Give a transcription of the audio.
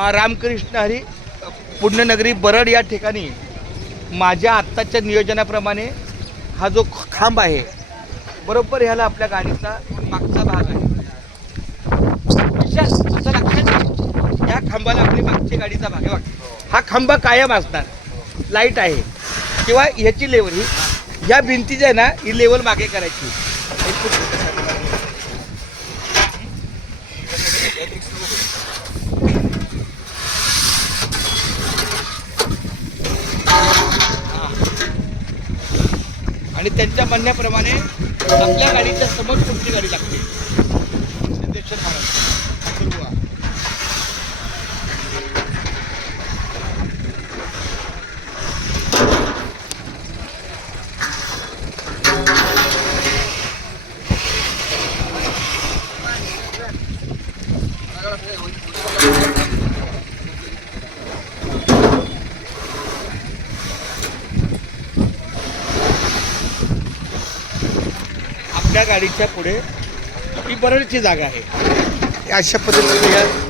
रामकृष्ण हरी पुण्यनगरी बरड या ठिकाणी माझ्या आत्ताच्या नियोजनाप्रमाणे हा जो खांब आहे बरोबर ह्याला आपल्या गाडीचा मागचा भाग आहे. असं लक्षात या खांबाला आपली मागची गाडीचा भाग आहे. हा खांबा कायम असणार, लाईट आहे किंवा ह्याची लेवल ही ह्या भिंतीची आहे ना, ही लेवल मागे करायची. आणि त्यांच्या म्हणण्याप्रमाणे आपल्या गाडीच्या समोर कोणती गाडी लागते. आपल्या गाडीच्या पुढे ही बरडची जागा आहे. अशा पद्धतीने